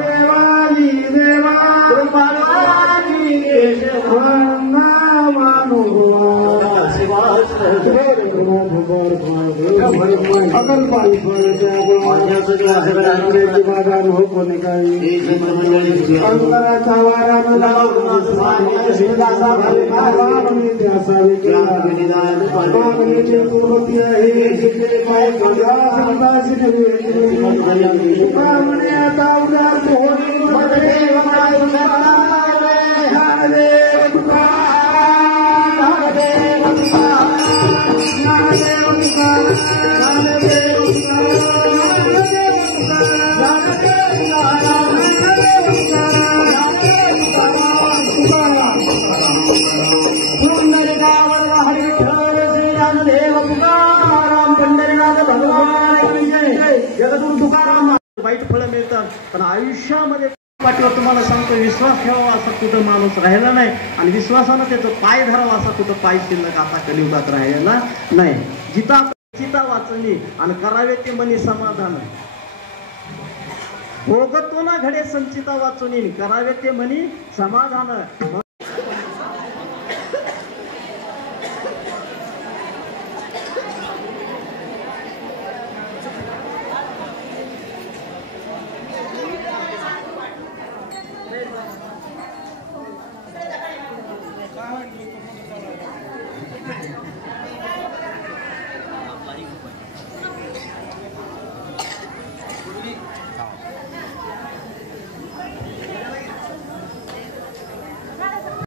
देवाजी देवा कृपालाजी वाईट फळ मिळतात पण आयुष्यामध्ये पाठीवर तुम्हाला सांगतो विश्वास ठेवावा असा कुठं माणूस राहिला नाही आणि विश्वासानं त्याचं पाय धरावा असा कुठं पाय शिल्लक आता कलियुगात राहिलेला नाही. जिता चिता वाचणी आणि करावे ते मनी समाधान भोगतो ना घडे संचिता वाचणी करावे ते मनी समाधान.